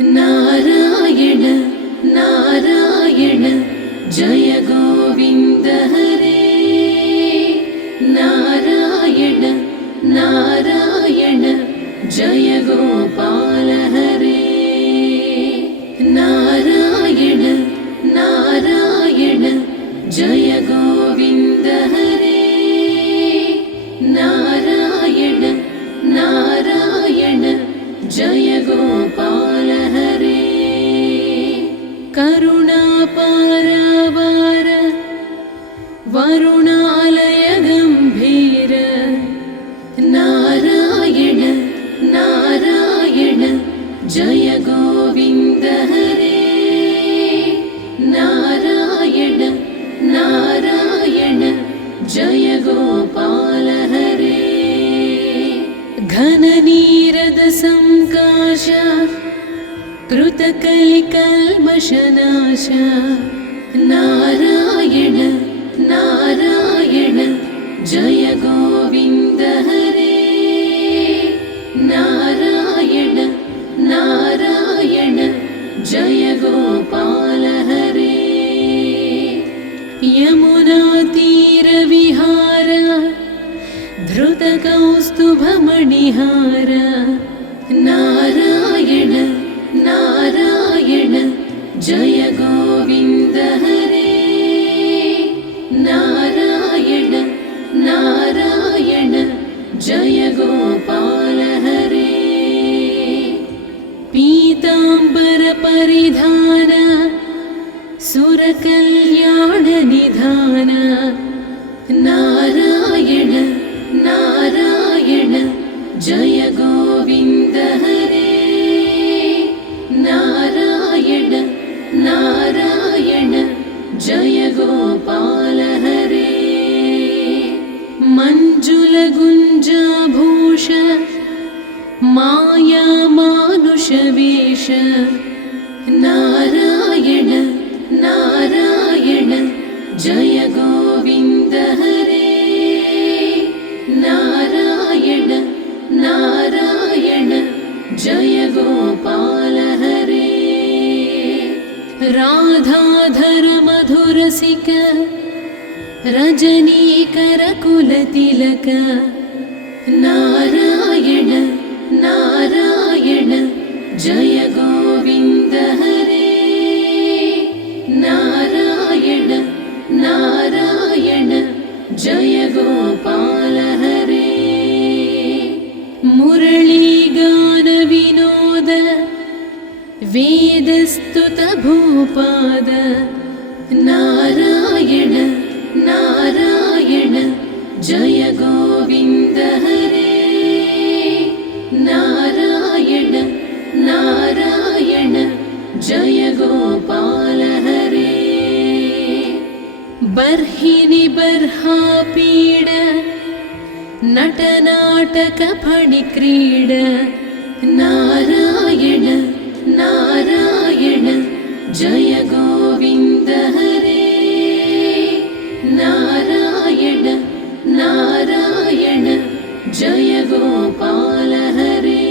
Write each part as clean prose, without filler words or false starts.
नारायण नारायण जय गोविन्द हरे। नारायण नारायण जय गोपाल हरे। नारायण नारायण जय गोविन्द हरे। नारायण नारायण जय गोपाल हरे। करुणापारावार वरुणालय गम्भीर। नारायण नारायण जय गोविन्द हरे। नारायण नारायण जय गोपाल हरे। घननीरद संकाश कृतकलिकल्मषनाश। नारायण नारायण जय गोविन्द हरे। नारायण नारायण जय गोपाल हरे। यमुनातीरविहार धृतकौस्तुभमणिहार। नारायण नारायण जय गोविन्द हरे। नारायण नारायण जय गोपाल हरे। पीताम्बर परिधान सुरकल्याण निधान। नारायण नारायण जय गोविन्द हरे। नारायण नारायण जय गोपाल हरे। मञ्जुलगुञ्जाभूष माया मानुषवेश। नारायण नारायण जय गोविन्द हरे। नारायण नारायण जय गोपाल हरे। राधाधर मधुरसिक रजनीकर कुलतिलक। नारायण नारायण जय गोविन्द हरे। नारायण नारायण जय गोपाल हरे। मुरलीगान विनोद वेदस्तुत भूपाद। नारायण नारायण जय गोविन्द हरे। नारायण नारायण जय गोपाल हरे। बर्हिनि बर्हापीड नटनाटक फणिक्रीड। नारायण नारायण जय गोविन्द हरे। नारायण नारायण जय गोपाल हरे।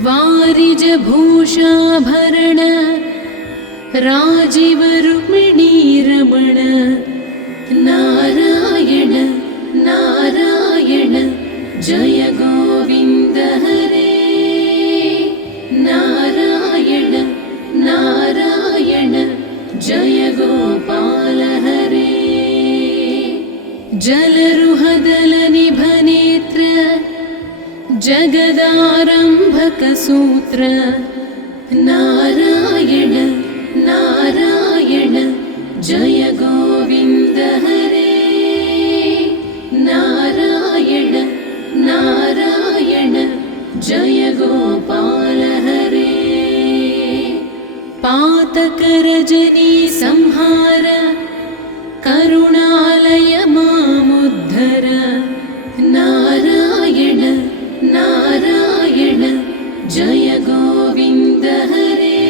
वारिजभूषाभरण राजीव रुक्मिणी रमण। नारायण नारायण जय गोविन्द हरे। नारायण नारायण जय गोपाल हरे। जलरुहदलनिभनेत्र जगदारम्भकसूत्र। नारायण नारायण जय गोविन्द हरे। नारायण नारायण जय गोपाल हरे। पातकरजनी संहार करुणालय मामुद्धर। नारायण नारायण जय गोविन्द हरे।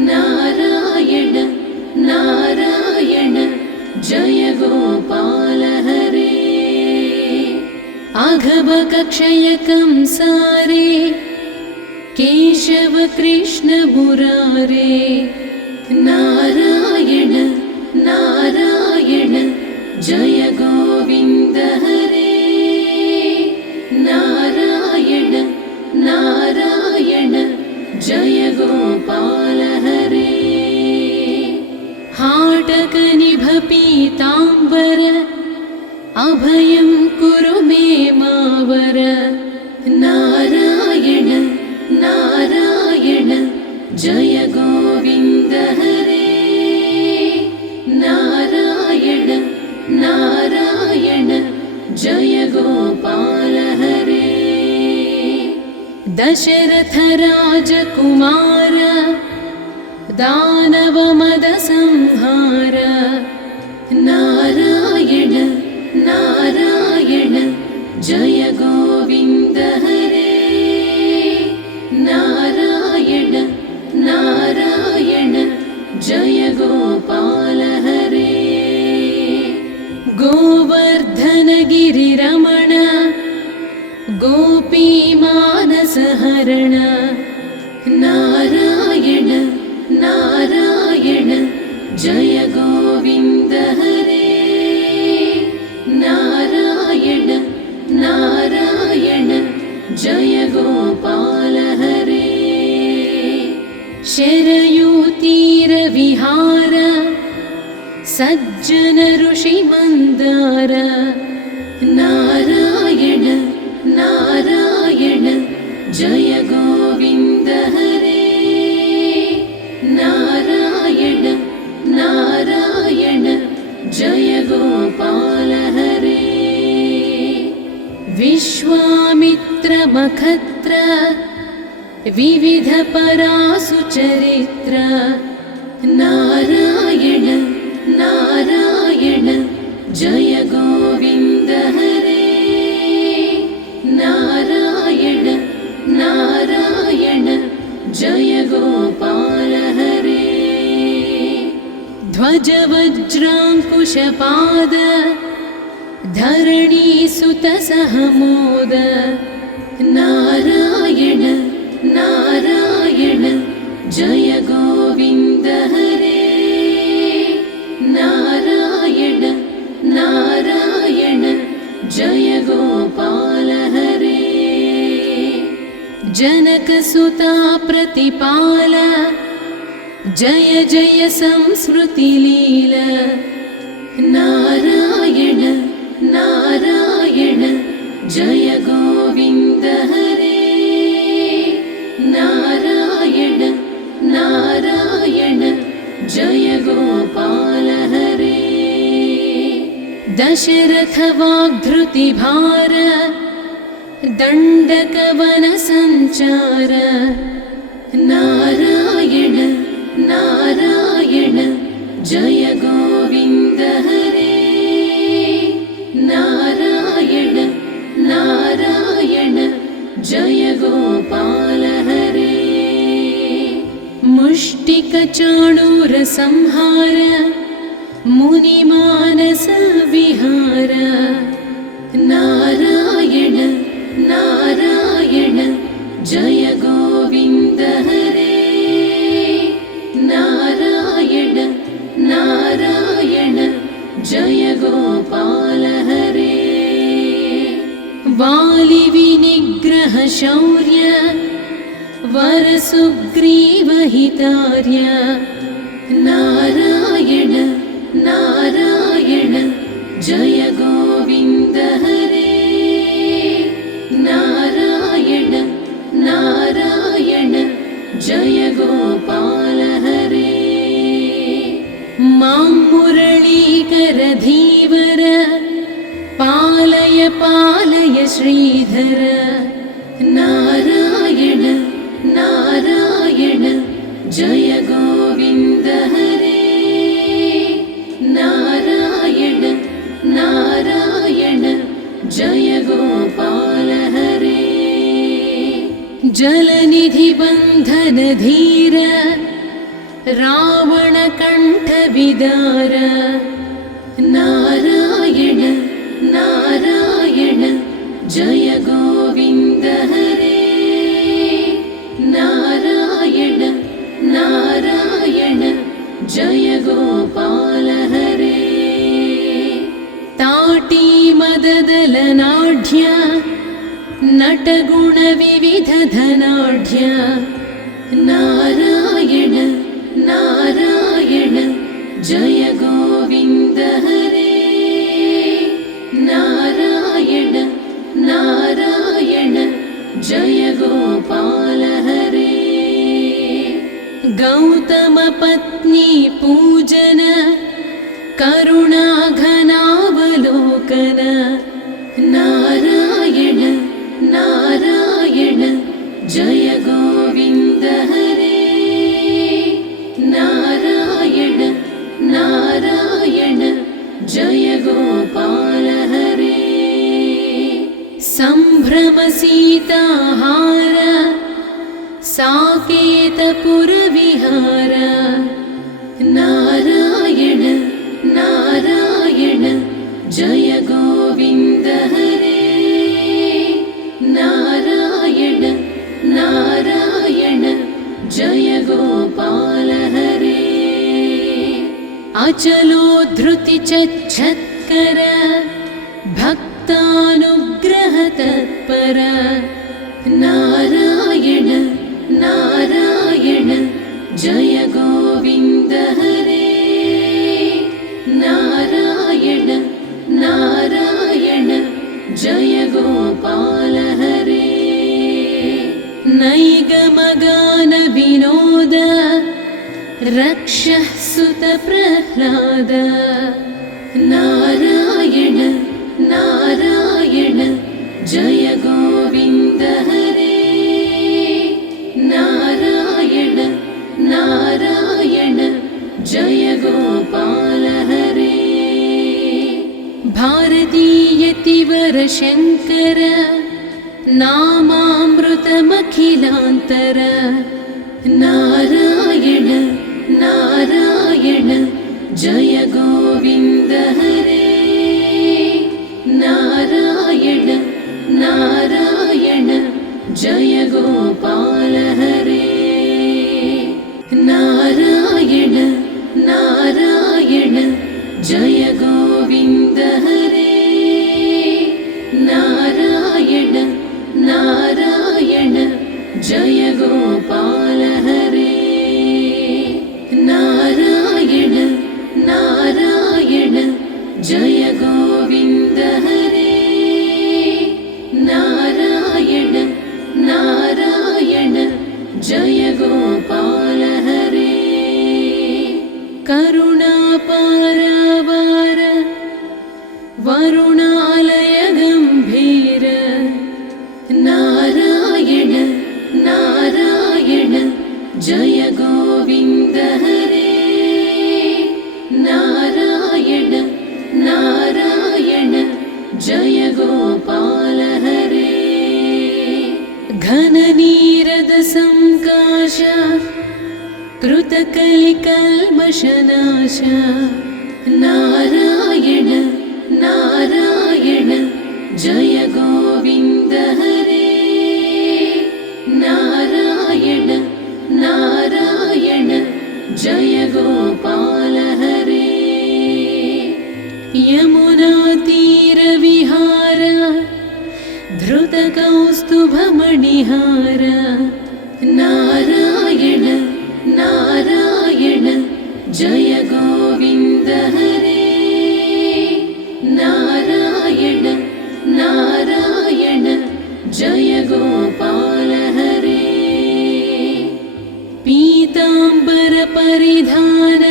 नारायण नारायण जय गोपाल हरे। आघभकक्षयकं सारे केशव कृष्ण मुरारे नारायण नारायण जय गोविन्द हरे नारायण नारायण जय गोपाल हरे हाटक निभ पीताम्बर अभयं कुरु मे मावर नारायण नारायण जय गोविन्द हरे नारायण नारायण जय गोपाल हरे दशरथ राजकुमार दानव मद संहार नारायण नारायण जय गोविन्द हरे नारायण नारायण जय गोपाल हरे गोवर्धन गिरिरमण गोपी मानस हरण नारायण नारायण जय गोविन्द हरे नारायण नारायण जय गोपाल हरे शरयू तीर विहार सज्जन ऋषि मंदार नारायण नारायण जय गोविन्द हरे नारायण नारायण जय गोपाल हरे विश्वामित्र मखत्र विविध परासु चरित्र नारायण नारायण जय गोविन्द हरे नारायण नारायण जय गोपाल हरे ध्वज वज्राङ्कुशपाद धरणी सुत सहमोद नारायण नारायण जय गोविन्द हरे नारायण नारायण जय गोपाल हरे जनक सुता प्रतिपाल जय जय संस्मृति लीला नारायण नारायण जय गोविन्द हरे नारायण नारायण जय गोपाल हरे दशरथ वाग्धृति भार दण्डक वन संचार नारायण नारायण जय गोविन्द हरे नारायण नारायण जय गोपाल हरे मुष्टिक चाणूर संहार मुनि मानस विहार नारायण नारायण जय गोविन्द हरे नारायण नारायण जय गोपाल हरे वालि विनिग्रह शौर्य वर सुग्रीव हितार्य नारायण नारायण जय गोविन्द हरे नारायण नारायण जय गोपाल हरे मां मुरलीकर धीवर पालय पालय श्रीधर नारायण नारायण जय गोविन्द हरे नारायण नारायण जय गोपाल हरे जलनिधि बन्धन धीर रावण कंठ विदार नारायण नारायण जय गोविन्द हरे पाददलनाढ्य नटगुणविविधधनाढ्य नारायण नारायण जय गोविन्द हरे नारायण नारायण जय गोपाल हरे गौतमपत्नी पूजन करुणाघनावलोकन नारायण नारायण जय गोविन्द हरे नारायण नारायण जय गोपाल हरे सम्भ्रम सीताहार साकेतपुरविहार नारायण नारायण जय गोविन्द हरे नारायण नारायण जय गोपाल हरे अचलोद्धृतिचच्छत्कर भक्तानुग्रह तत्पर नारायण नारायण जय गोविन्द हरे नारायण नारायण जय गोपाल हरे नैगमगान विनोद रक्षः सुत प्रह्लाद नारायण नारायण जय गोविन्द हरे नारायण नारायण जय गोपाल हरे भारतीयतिवर शङ्कर नामामृतमखिलान्तर नारायण नारायण जय गोविन्द हरे नारायण नारायण जय गोपाल हरे नारायण नारायण जय गोविन्द हरे नारायण नारायण जय गोपाल हरे नारायण नारायण जय गोविन्द हरे नारायण नारायण जय गोपाल हरे करुणापारावार वरुणालय गम्भीर नारायण नारायण जय गोविन्द हरे नारायण नारायण जय गोपाल हरे घननीरद संकाश कृतकलिकल्मषनाश नारायण नारायण जय गोविन्द हरे नारायण नारायण जय गोपाल हरे यमुनातीरविहार धृतकौस्तुभमणिहार नारायण नारायण जय गोविन्द हरे नारायण नारायण जय गोपाल हरे पीताम्बर परिधान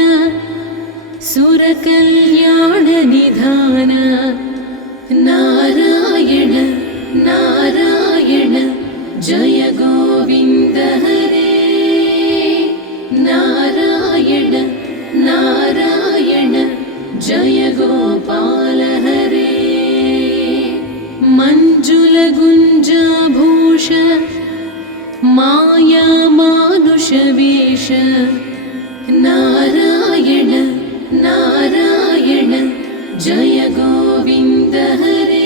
सुरकल्याण निधान नारायण नारायण जय गोविन्द हरे नारायण नारायण जय गोपाल हरे मञ्जुलगुञ्जाभूष माया मानुषवेश नारायण नारायण जय गोविन्द हरे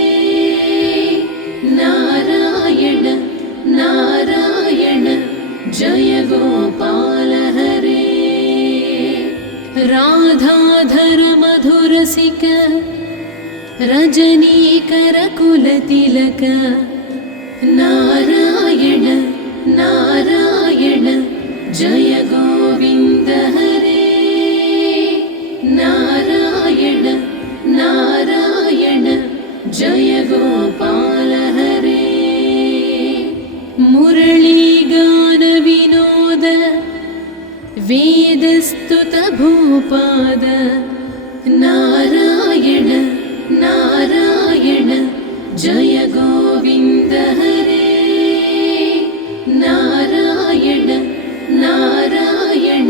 नारायण नारायण जय गोपाल हरे राधाधर मधुरसिक रजनीकरकुलतिलक नारायण नारायण जय गोविन्द हरे नारायण नारायण जय गोपाल हरे मुरलीगान विनोद वेदस्तुत भूपाद नारायण नारायण जय गोविन्द हरे नारायण नारायण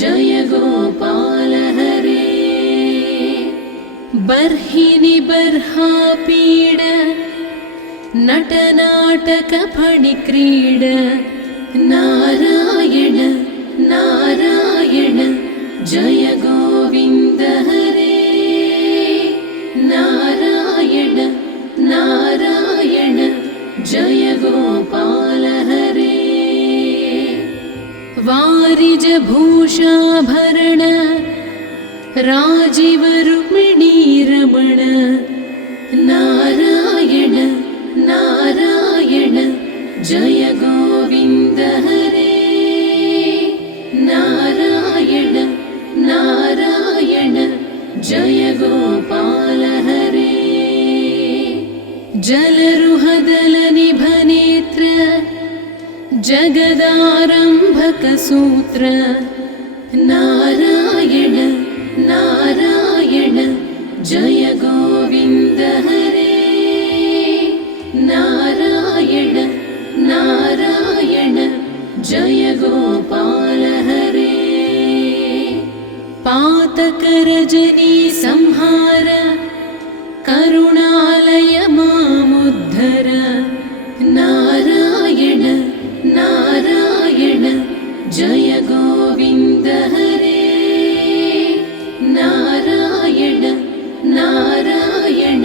जय गोपाल हरे बर्हिनि बर्हापीड नटनाटक फणिक्रीड नारायण नारायण जय गोविन्द हरे नारायण नारायण जय गोपाल हरे वारिज भूषाभरण राजीव रुक्मिणी रमण नारायण नारायण जय गोविन्द हरे नारायण नारायण जय गोपाल हरे जलरुहदल निभनेत्र जगदारम्भक सूत्र नारायण नारायण जय गोविन्द हरे नारायण नारायण जय गोपाल हरे पातक रजनी संहार करुणालय मामुद्धर नारायण नारायण जय गोविन्द हरे नारायण नारायण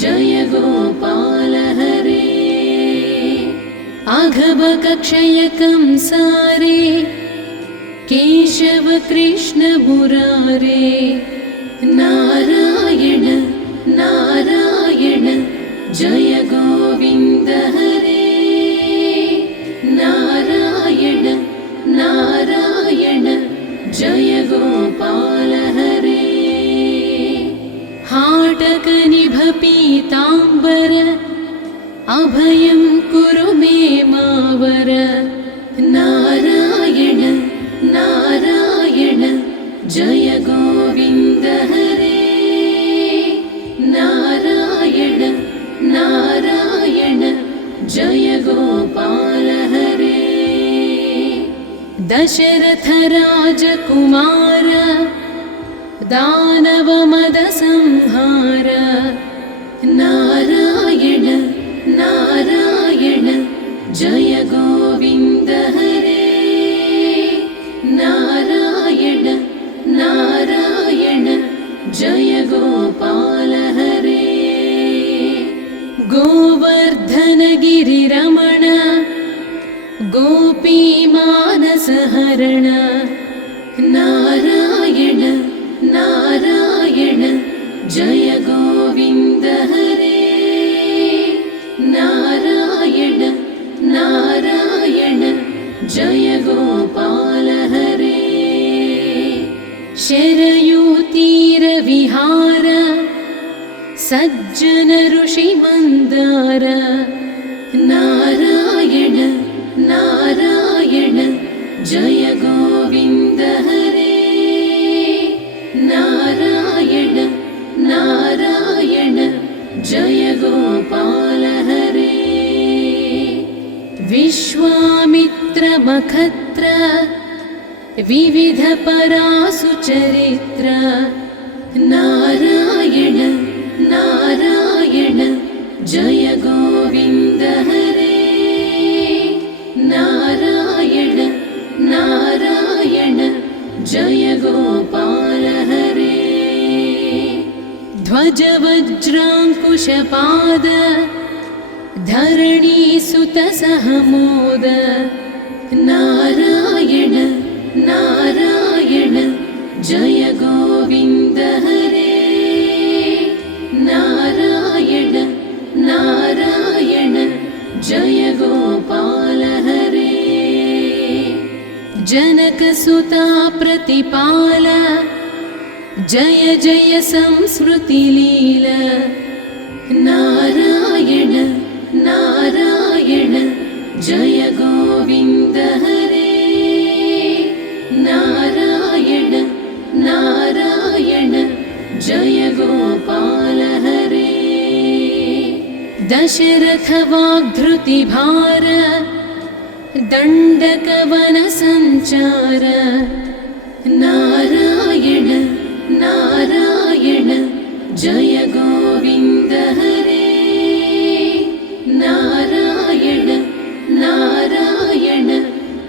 जय गोपाल हरे अघबकक्षय कंसारे केशव कृष्ण मुरारे नारायण नारायण जय गोविन्द हरे नारायण नारायण जय गोपाल हरे हाटक निभ पीताम्बर अभयं कुरु मे मावर नारायण नारायण जय गोविन्द हरे नारायण नारायण जय गोपाल हरे दशरथ राजकुमार दानव मद संहार नारायण नारायण जय गोविन्द हरे नारायण नारायण जय गोपाल हरे गोवर्धन गिरिरमण गोपी मानस हरण नारायण नारायण जय गोविन्द हरे नारायण नारायण जय गोपाल हरे शरयू तीर विहार सज्जन ऋषि मंदार नारायण नारायण जय गोविन्द हरे नारायण नारायण जय गोपाल हरे विश्वामित्र मखत्र विविध परासु चरित्र नारायण नारायण जय गोविन्द हरे नारायण नारायण जय गोपाल हरे ध्वज वज्राङ्कुशपाद धरणी सुत सहमोद नारायण नारायण जय गोविन्द हरे जय गोपाल हरे। जनकसुता प्रतिपाल जय जय संस्मृतिलील। नारायण नारायण जय गोविन्द हरे। नारायण नारायण जय गोपाल हरे। दशरथ वाग्धृतिभार दण्डकवन संचार। नारायण नारायण जय गोविन्द हरे। नारायण नारायण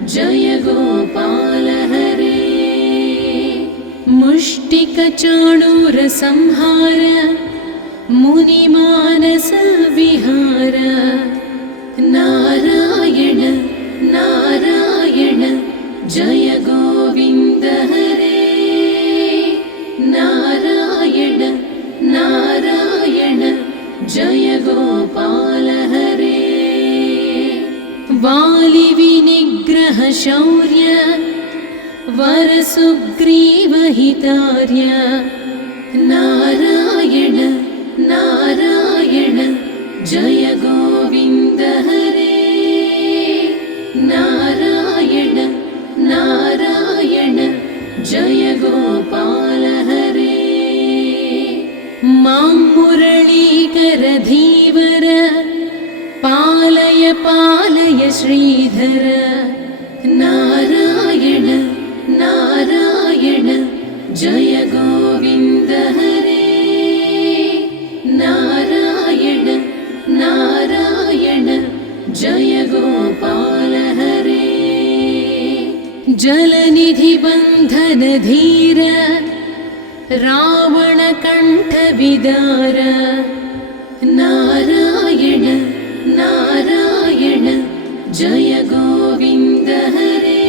जय गोपाल हरे। मुष्टिकचाणूर संहार मुनिमानस विहार। नारायण नारायण जय गोविन्द हरे। नारायण नारायण जय गोपाल हरे। वालि विनिग्रह शौर्य वरसुग्रीवहितार्य। नारायण नारायण जय गोविन्द हरे। नारायण नारायण जय गोपाल हरे। मां मुरलीकर धीवर पालय पालय श्रीधर। नारायण नारायण जय गोविन्द हरे। नारायण नारायण जय गोपाल हरे। जलनिधि बन्धन धीर रावणकण्ठ विदार। नारायण नारायण जय गोविन्द हरे।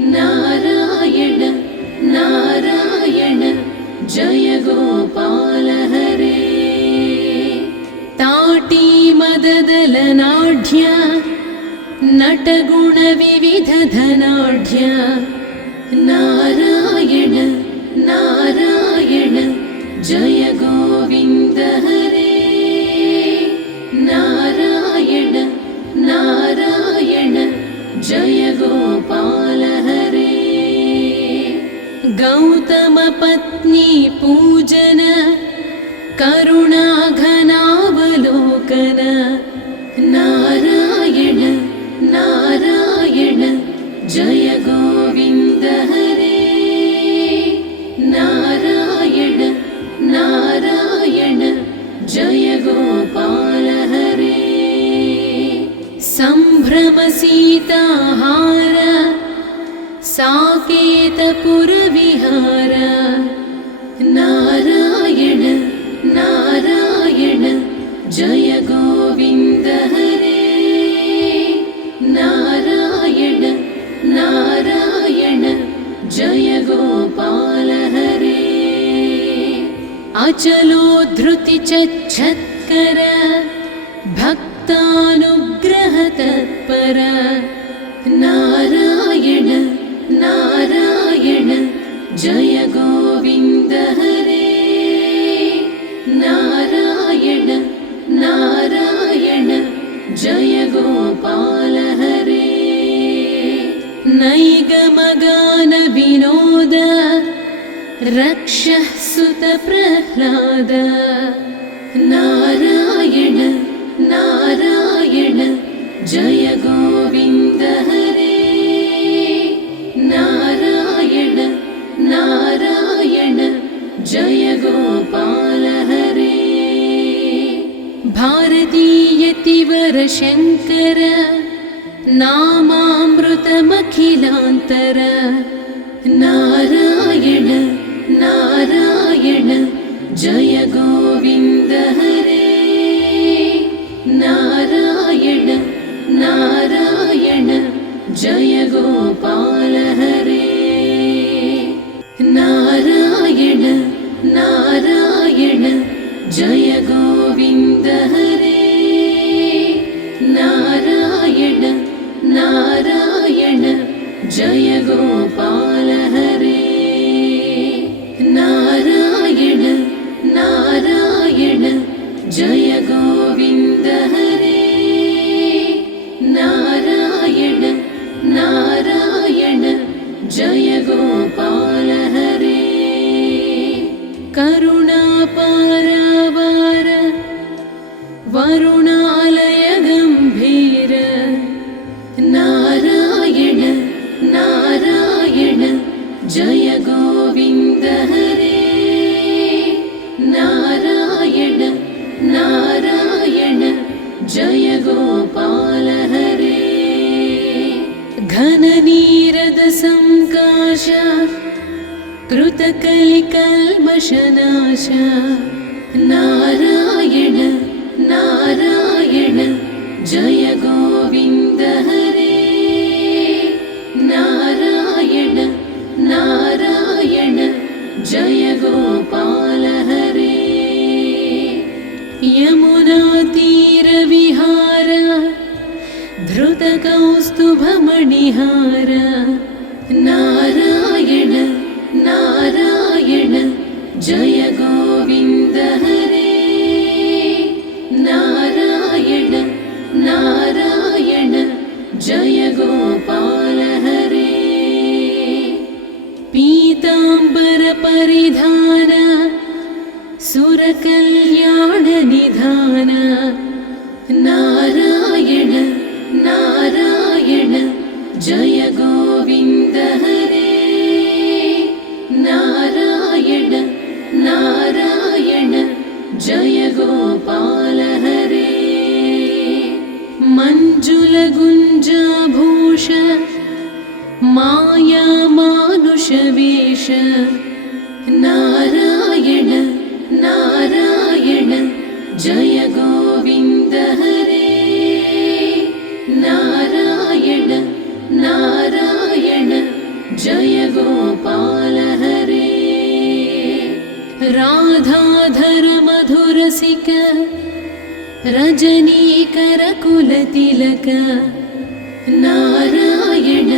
नारायण नारायण जय गोपाल हरे। ताटी मददलनाढ्य नटगुण विविध धनाढ्य। नारायण नारायण जय गोविन्द हरे। नारायण नारायण जय गोपाल हरे। गौतम पत्नी पूजन करुणाघनावलोकन। नारायण नारायण जय गोविन्द हरे। नारायण नारायण जय गोपाल हरे। सम्भ्रम सीताहार साकेतपुरविहार। नारायण नारायण जय गोविन्द हरे। नारायण नारायण जय गोपाल हरे। अचलोद्धृतिचच्छत्कर भक्तानुग्रह तत्पर। नारायण नारायण जय गोविन्द हरे। नारायण नारायण जय गोपाल हरे। नैगमगान विनोद रक्षः सुत प्रह्लाद। नारायण नारायण जय गोविन्द हरे। नारायण नारायण जय गोपाल हरे। भारतीयतिवर शङ्कर नामामृतमखिलान्तर। नारायण नारायण जय गोविन्द हरे। नारायण नारायण जय गोपाल हरे। नारायण नारायण जय गोविन्द हरे। नारायण नारायण जय गोपाल हरे नारायण नारायण जय गोविन्द हरे नारायण नारायण जय गोपाल हरे करुणापारावार वरुणालय गम्भीर नारायण नारायण जय गोविन्द हरे नारायण नारायण जय गोपाल हरे घननीरद संकाश कृतकलिकल्मषनाश नारायण नारायण जय गोविन्द हरे नारायण नारायण जय गोपाल हरे यमुनातीरविहार धृतकौस्तुभमणिहार नारायण नारायण जय गोविन्द हरे नारायण नारायण जय गोपाल हरे पीताम्बर परिधान सुरकल्याण निधान नारायण नारायण जय गोविन्द हरे नारायण नारायण जय गोपाल हरे मञ्जुलगुञ्जाभूष माया मानुषवेश नारायण नारायण जय गोविन्द हरे नारायण नारायण जय गोपाल हरे राधाधर मधुरसिक रजनीकर कुलतिलक नारायण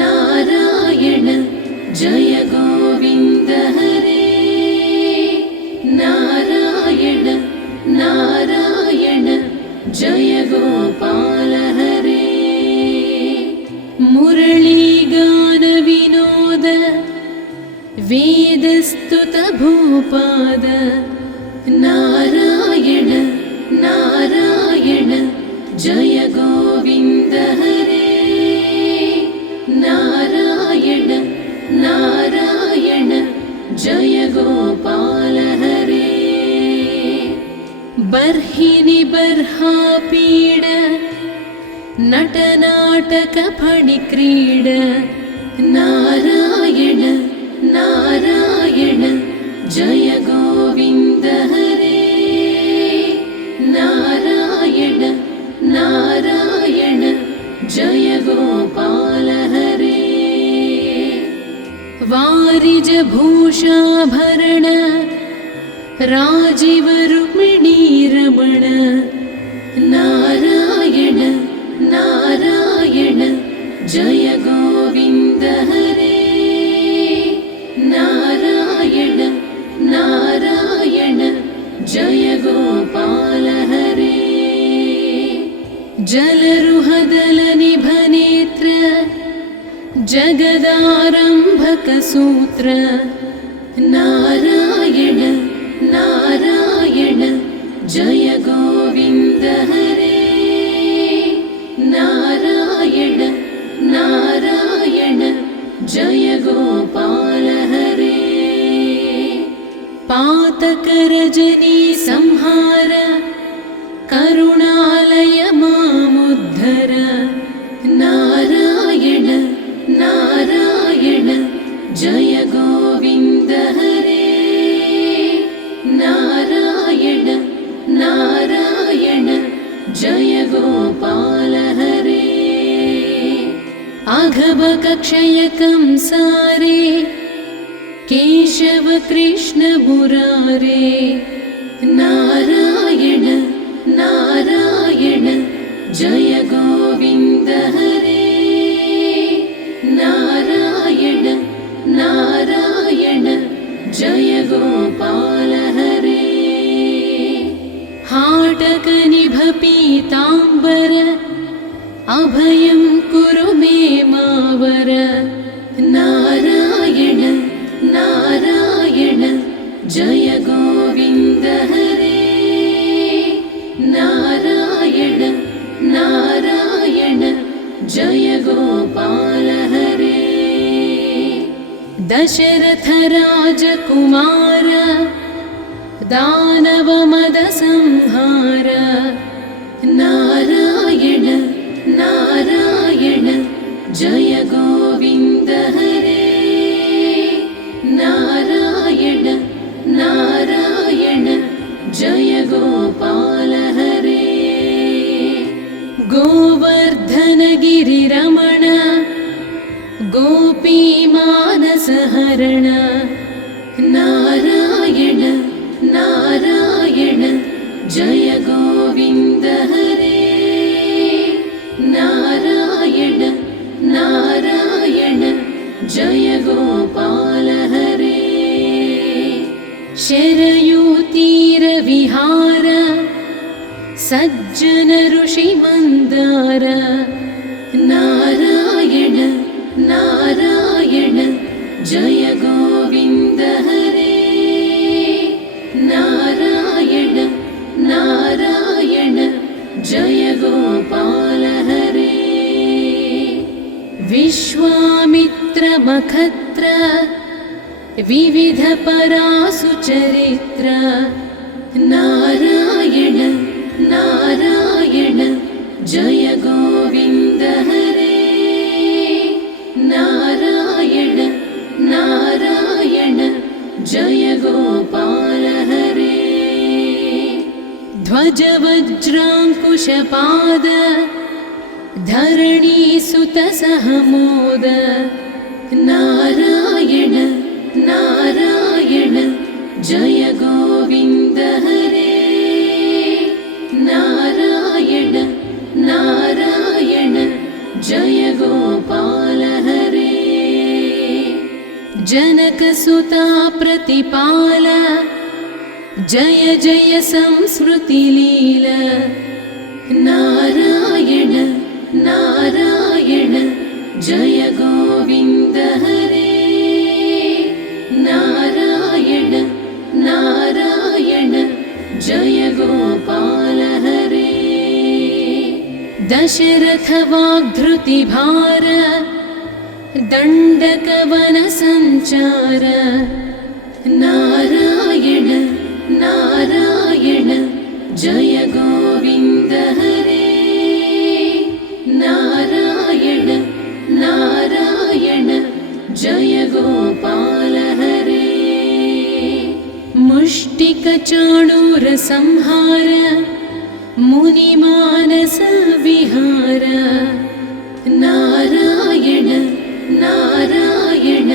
नारायण जय गोविन्द हरे नारायण नारायण जय गोपाल हरे मुरलीगान विनोद वेदस्तुत भूपाद नारायण नारायण जय गोविन्द हरे नारायण नारायण जय गोपाल हरे बर्हिनि बर्हापीड नटनाटक फणिक्रीड नारायण नारायण जय गोविन्द हरे नारायण नारायण जय गोपाल हरे वारिज भूषाभरण राजीव रुक्मिणी रमण नारायण नारायण जय गोविन्द हरे नारायण नारायण जय गोपाल हरे जलरुहदलनिभनेत्र जगदारम्भक सूत्र नारायण नारायण जय गोविन्द हरे नारायण नारायण जय गोपाल हरे पातकरजनी संहार करुणालय मामुद्धर नारायण नारायण जय गोविन्द हरे नारायण नारायण जय गोपाल हरे अघभकक्षयकं सारे केशव कृष्ण मुरारे नारायण नारायण जय गोविन्द हरे नारायण नारायण जय गोपाल हरे हाटकनिभ पीताम्बर अभयं कुरु मे मावर नारायण नारायण जय गोविन्द हरे नारायण नारायण जय गोपाल हरे दशरथ राजकुमार दानवमद संहार नारायण नारायण जय गोविन्द हरे नारायण नारायण जय गोपाल हरे गोवर्धन गिरिरमण गोपीमानसहरण नारायण नारायण जय गोविन्द हरे नारायण नारायण जय गोपाल हरे शरयूतीरविहार सज्जन ऋषि मंदार नारायण नारायण जय गोविन्द हरे नारायण नारायण जय गोपाल हरे विश्वामित्र मखत्र विविध परासु चरित्र नारायण नारायण जय गोविन्द हरे नारायण नारायण जय गोपाल हरे ध्वज वज्राङ्कुशपाद धरणी सुत सहमोद नारायण नारायण जय गोविन्द हरे नारायण नारायण जय गोपाल हरे जनकसुता प्रतिपाल जय जय संस्मृतिलील नारायण नारायण जय गोविन्द हरे नारायण नारायण जय गोपाल हरे दशरथ वाग्धृतिभार दण्डकवन संचार नारायण नारायण जय गोविन्द हरे नारायण नारायण जय गोपाल हरे मुष्टिकचाणूर संहार मुनिमानस विहार नारायण नारायण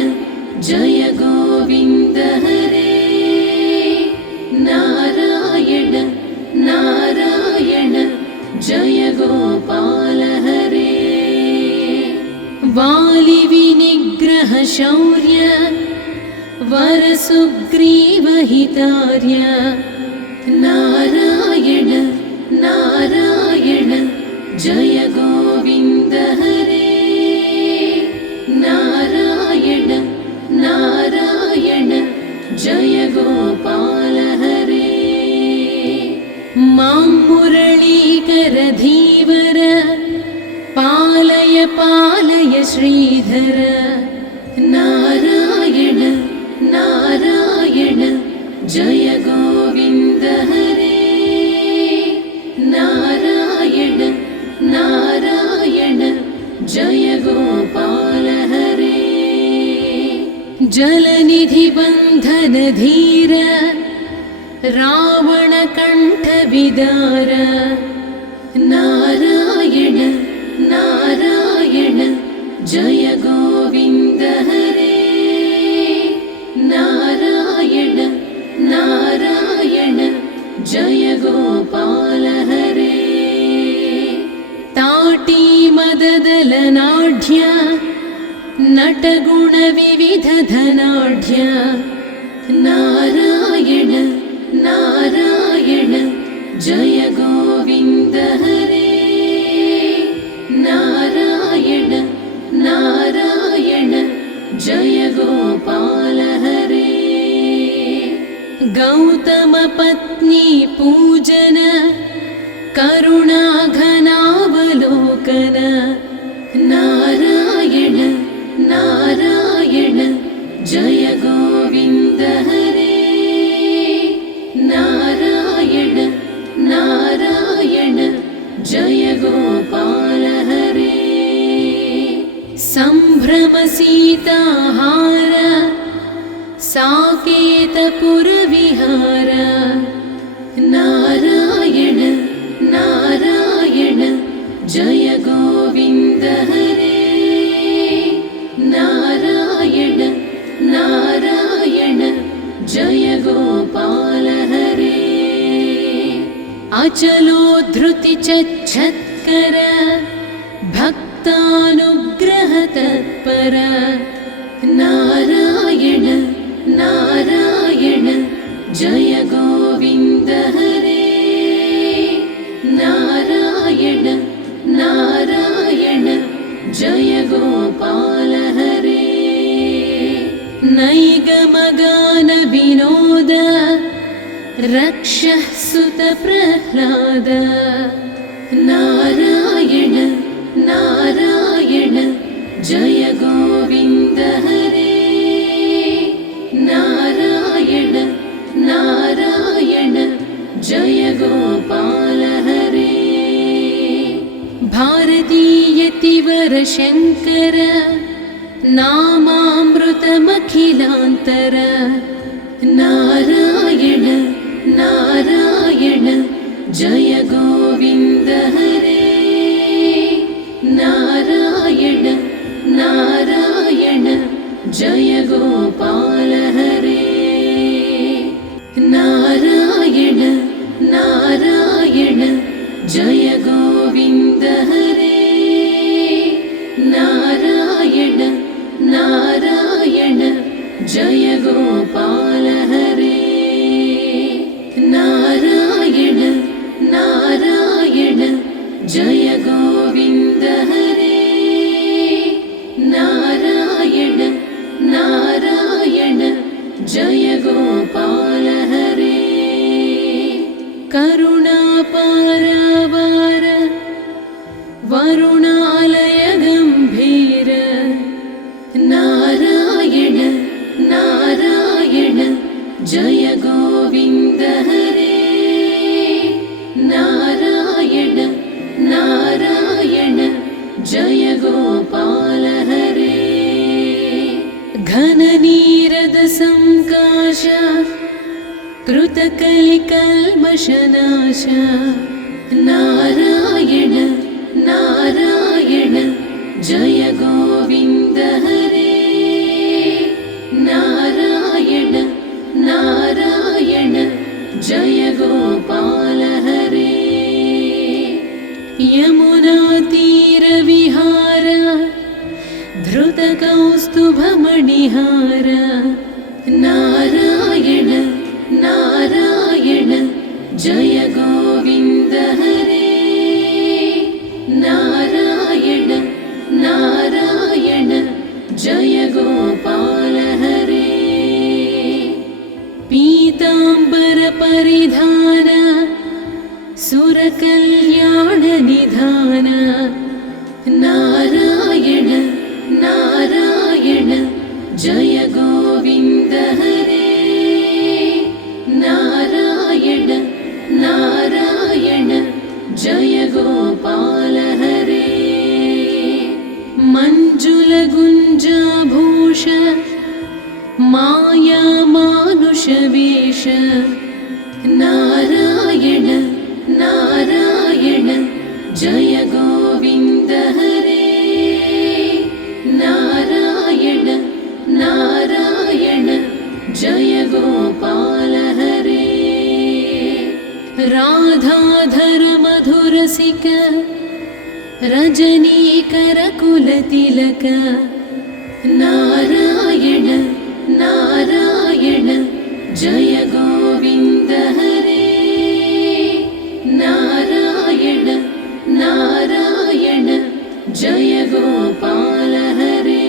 जय गोविन्द हरे नारायण नारायण जय गोपाल हरे वालि विनिग्रह शौर्य वरसुग्रीव हितार्य नारायण नारायण जय गोविन्द हरे नारायण नारायण जय गोपाल हरे मां मुरलीकरधीवर पालय पालय श्रीधर नारायण नारायण जय गोविन्द हरे नारायण नारायण जय गोपाल हरे जलनिधि बन्धन धीर रावण कंठ विदार नारायण नारायण जय गोविन्द हरे नारायण नारायण जय गोपाल हरे मोददलनाढ्य नटगुणविविधधनाढ्य नारायण नारायण जय गोविन्द हरे नारायण नारायण जय गोपाल हरे गौतमपत्नी पूजन करुणाघनावलोकन नारायण नारायण जय गोविन्द हरे नारायण नारायण जय गोपाल हरे सम्भ्रम सीताहार साकेतपुरविहार नारायण नारायण जय गोविन्द हरे नारायण नारायण जय गोपाल हरे अचलोद्धृतिचच्छत्कर भक्तानुग्रह तत्पर नारायण नारायण जय गोविन्द हरे नारायण नारायण जय गोपाल हरे नैगमगान विनोद रक्षः सुत प्रह्लाद नारायण नारायण जय गोविन्द हरे नारायण नारायण जय गोपाल हरे भारतीयतिवर शङ्कर नामामृतमखिलान्तर नारायण नारायण जय गोविन्द हरे नारायण नारायण जय गोपाल हरे नारायण नारायण जय गोविन्द हरे नारायण नारायण जय गोपाल हरे नारायण नारायण जय गोविन्द हरे नारायण नारायण जय गोपाल हरे करुणापारावार वरुणालय गम्भीर नारायण नारायण जय गोविन्द हरे नारायण नारायण जय गोपाल हरे घननीरद संकाश कृतकलिकल्मषनाश नारायण नारायण जय गोविन्द हरे नारायण नारायण जय गोपाल हरे यमुनातीरविहार धृतकौस्तुभमणिहार नारायण नारायण जय गोविन्द हरे नारायण नारायण जय गोपाल हरे पीताम्बर परिधान सुरकल्याण निधान नारायण नारायण जय गोविन्द हरे नारायण नारायण जय गोपाल हरे मञ्जुलगुञ्जाभूष माया मानुषवेश नारायण नारायण जय गोविन्द हरे नारायण नारायण जय गोपाल हरे राधाधर मधुरसिक रजनीकरकुलतिलक नारायण नारायण जय गोविन्द हरे नारायण नारायण जय गोपाल हरे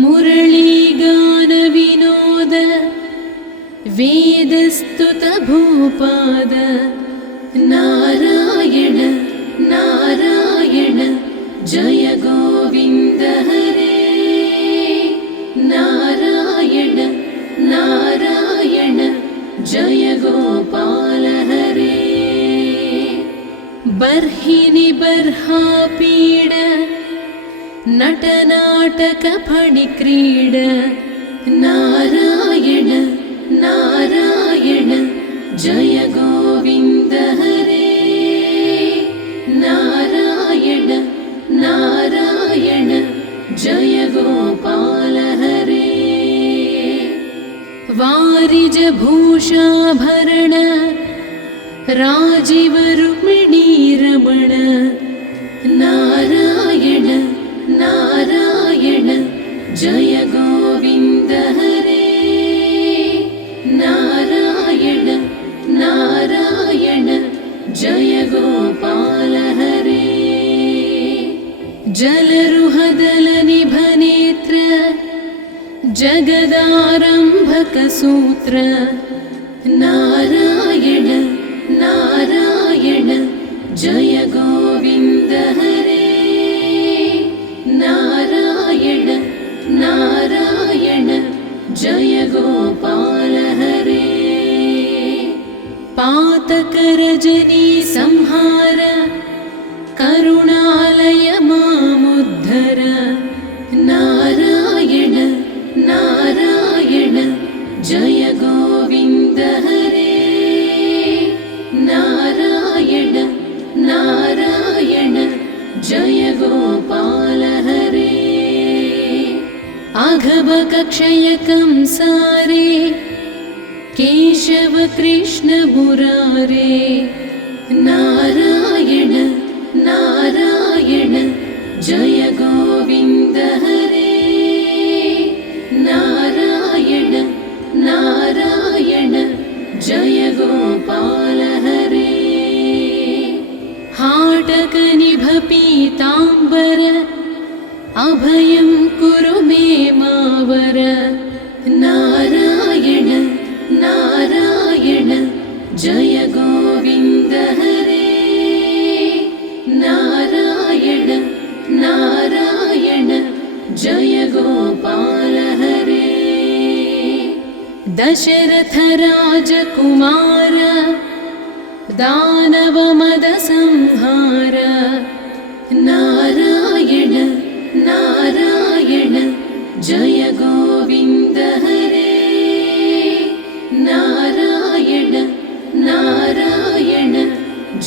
मुरलीगान विनोद वेदस्तुत भूपाद नारायण नारायण जय गोविन्द हरे नारायण नारायण जय गोपाल हरे बर्हिनि बर्हापीड नटनाटक फणिक्रीड नारायण नारायण जय गोविन्द हरे नारायण नारायण जय गोपाल हरे वारिज भूषाभरण राजीव रुक्मिणी रमण नारायण नारायण जय गोविन्द हरे नारायण नारायण जय गोपाल हरे जलरुहदलनिभनेत्र जगदारम्भकसूत्र नारायण नारायण जय गोविन्द हरे नारायण नारायण जय गोपाल हरे पातकरजनी संहार करुणालय मामुद्धर नारायण नारायण जय गोविन्द हरे नारायण नारायण जय गोपाल हरे अघभकक्षयकं सारे केशव कृष्ण मुरारे नारायण नारायण जय गोविन्द हरे नारायण नारायण जय गोपाल हरे हाटकनिभ पीताम्बर अभयं कुरु मे मावर नारायण नारायण जय गोविन्द हरे नारायण नारायण जय गोपाल हरे दशरथ राजकुमार दानवमद संहार नारायण नारायण जय गोविन्द हरे नारायण नारायण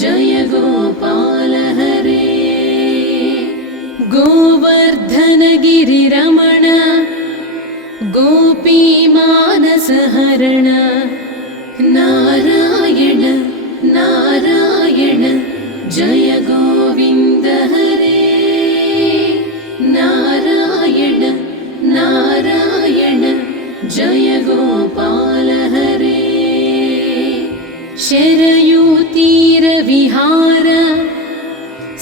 जय गोपाल हरे गोवर्धन गिरिरमण गोपीमानसहरण नारायण नारायण जय गोविन्द हरे नारायण नारायण जय गोपाल हरे शरयूतीरविहार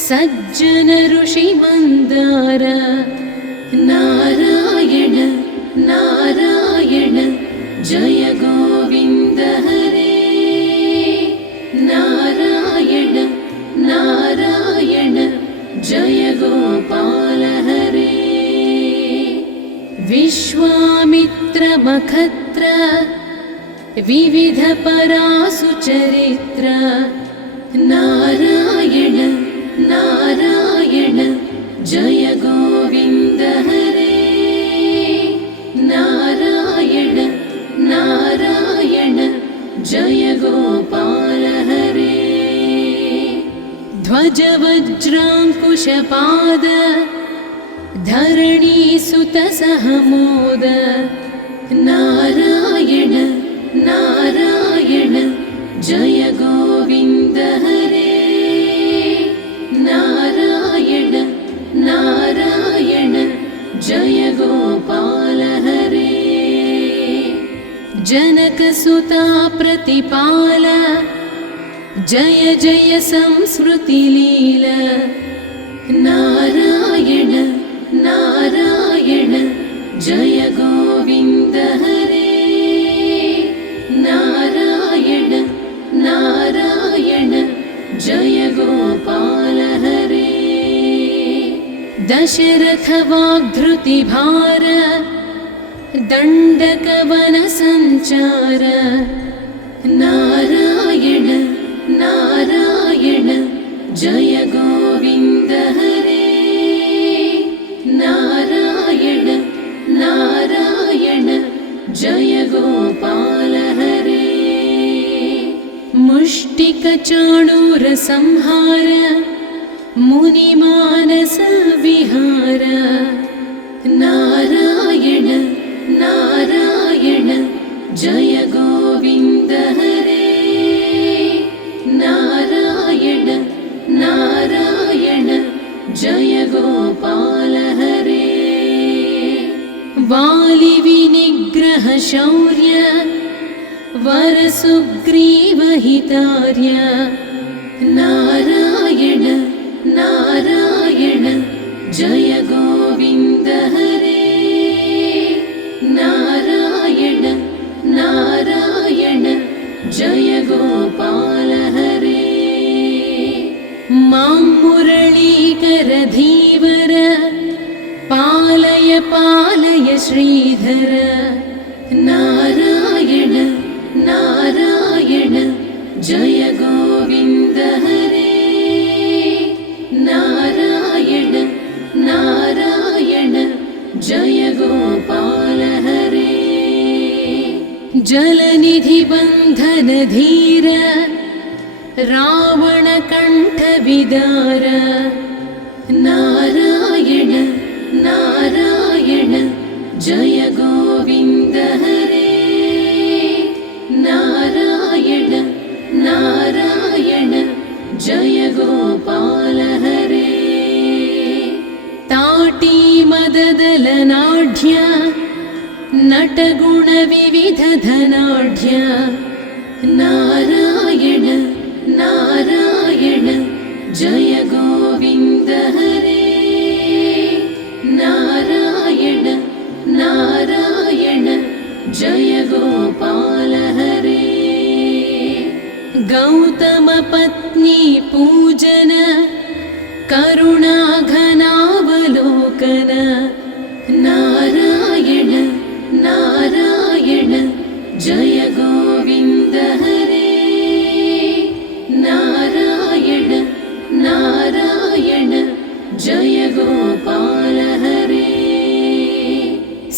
सज्जन ऋषि मन्दार नारायण नारायण जय गोविन्द हरे नारायण नारायण जय गोपाल हरे विश्वामित्र मखत्र विविध परासु चरित्र नारायण नारायण जय गोविन्द हरे नारायण नारायण जय गोपाल हरे ध्वज वज्राङ्कुशपाद धरणीसुत सहमोद नारायण नारायण जय गोविन्द हरे सुता प्रतिपाल जय जय संस्मृतिलील नारायण नारायण जय गोविन्द हरे नारायण नारायण जय गोपाल हरे दशरथ वाग्धृतिभार दण्डकवन संचार नारायण नारायण जय गोविन्द हरे नारायण नारायण जय गोपाल हरे मुष्टिकचाणूर संहार मुनिमानस विहार नारायण नारायण जय गोविन्द हरे नारायण नारायण जय गोपाल हरे वालिविनिग्रह शौर्य वरसुग्रीवहितार्य नारायण नारायण जय गोविन्द हरे नारायण नारायण जय गोपाल हरे मां मुरलीकर धीवर पालय पालय श्रीधर नारायण नारायण जय गोविन्द हरे नारायण नारायण जय गोपाल हरे जलनिधि बन्धन धीर रावणकण्ठ विदार नारायण नारायण जय गोविन्द हरे नारायण नारायण जय गोपाल हरे ताटी मददलनाढ्य नटगुणविविधधनाढ्य नारायण नारायण जय गोविन्द हरे नारायण नारायण जय गोपाल हरे गौतमपत्नी पूजन करुणाघनावलोकन नारायण नारायण जय गोविन्द हरे नारायण नारायण जय गोपाल हरे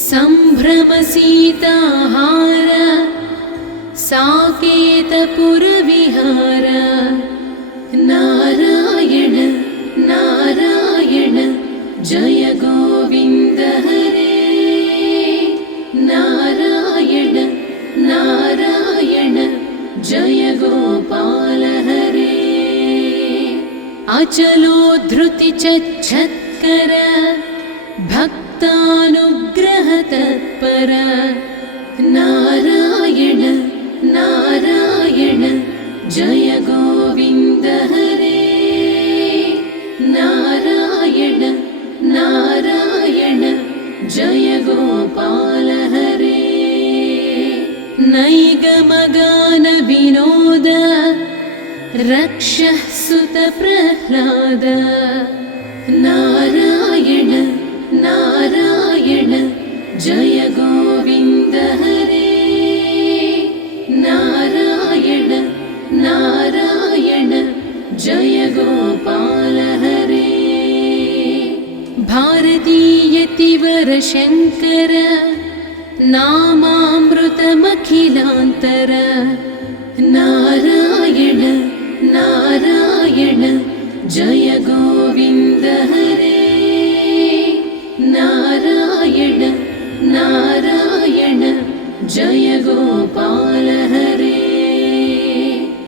सम्भ्रम सीताहार साकेतपुरविहार नारायण नारायण जय गोविन्द हरे नारायण नारायण जय गोपाल हरे अचलोद्धृतिचच्छत्कर भक्तानुग्रह तत्पर नारायण नारायण जय गोविन्द हरे नारायण नारायण जय गोपाल हरे नैगमगान विनोद रक्षः सुत प्रह्लाद नारायण नारायण जय गोविन्द हरे नारायण नारायण जय गोपाल हरे भारतीयतिवर शङ्कर नामामृतमखिलान्तर नारायण नारायण जय गोविन्द हरे नारायण नारायण जय गोपाल